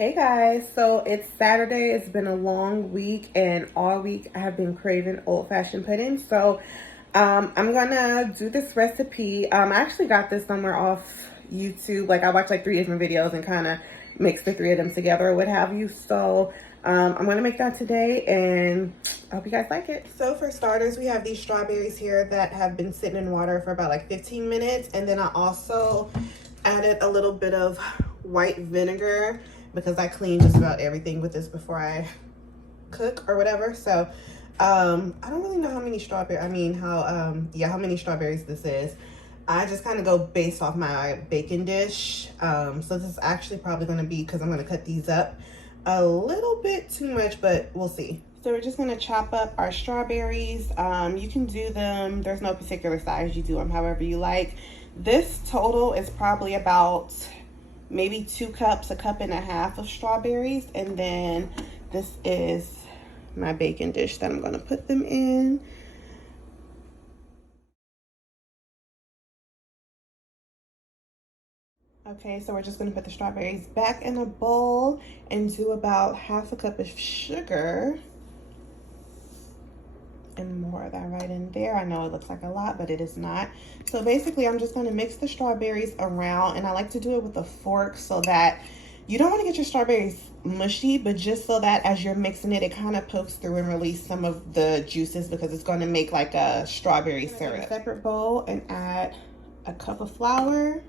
Hey guys, so it's Saturday. It's been a long week, and all week I have been craving old-fashioned pudding. So I'm gonna do this recipe. I actually got this somewhere off YouTube. Like I watched like 3 different videos and kind of mixed the 3 of them together or what have you. So I'm gonna make that today, and I hope you guys like it. So for starters, we have these strawberries here that have been sitting in water for about like 15 minutes, and then I also added a little bit of white vinegar because I clean just about everything with this before I cook or whatever. So I don't really know how many how many strawberries this is. I just kind of go based off my baking dish. So this is actually probably going to be, because I'm going to cut these up a little bit too much, but we'll see. So we're just going to chop up our strawberries. You can do them, there's no particular size, you do them however you like. This total is probably about maybe 2 cups, 1.5 cups of strawberries. And then this is my baking dish that I'm gonna put them in. Okay, so we're just gonna put the strawberries back in a bowl and do about 1/2 cup of sugar. And more of that right in there. I know it looks like a lot, but it is not. So basically I'm just going to mix the strawberries around, and I like to do it with a fork so that you don't want to get your strawberries mushy, but just so that as you're mixing it, it kind of pokes through and release some of the juices, because it's going to make like a strawberry syrup. In a separate bowl and add a cup of flour.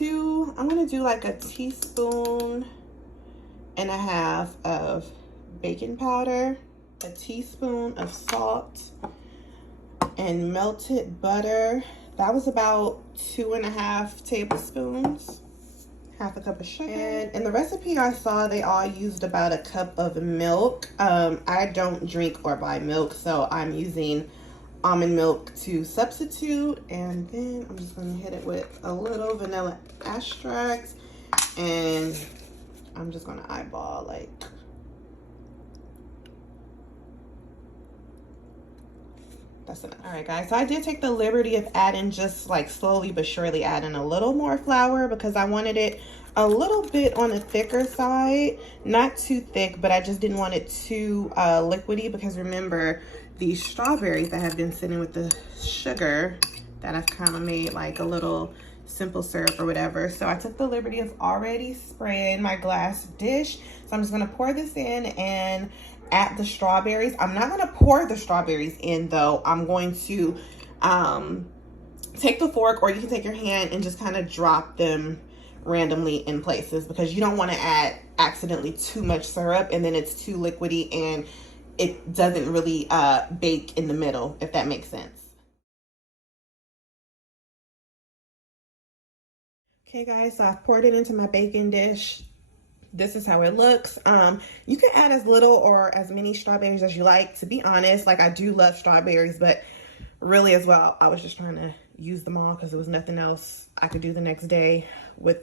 I'm going to do like a 1.5 teaspoons of baking powder, a teaspoon of salt, and melted butter. That was about 2.5 tablespoons, 1/2 cup of sugar. And in the recipe I saw, they all used about 1 cup of milk. I don't drink or buy milk, so I'm using almond milk to substitute. And then I'm just gonna hit it with a little vanilla extract, and I'm just gonna eyeball like that's enough. All right guys, so I did take the liberty of adding, just like slowly but surely adding a little more flour, because I wanted it a little bit on the thicker side, not too thick, but I just didn't want it too liquidy, because remember, these strawberries that have been sitting with the sugar that I've kind of made like a little simple syrup or whatever. So I took the liberty of already spraying my glass dish. So I'm just gonna pour this in and add the strawberries. I'm not gonna pour the strawberries in though. I'm going to take the fork, or you can take your hand and just kind of drop them randomly in places, because you don't want to add accidentally too much syrup and then it's too liquidy and it doesn't really bake in the middle, if that makes sense. Okay guys, so I've poured it into my baking dish. This is how it looks. You can add as little or as many strawberries as you like. To be honest, like I do love strawberries, but really as well, I was just trying to use them all because there was nothing else I could do the next day with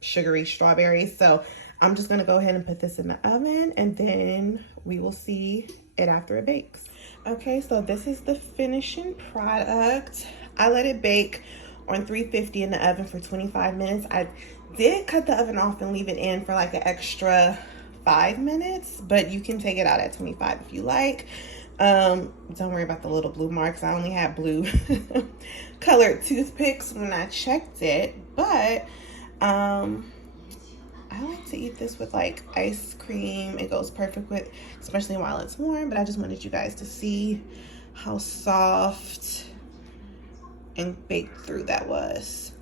sugary strawberries. So I'm just gonna go ahead and put this in the oven, and then we will see it after it bakes. Okay, so this is the finishing product. I let it bake on 350 in the oven for 25 minutes. I did cut the oven off and leave it in for like an extra 5 minutes, but you can take it out at 25 if you like. Don't worry about the little blue marks. I only had blue colored toothpicks when I checked it, but I like to eat this with like ice cream. It goes perfect with, especially while it's warm. But I just wanted you guys to see how soft and baked through that was.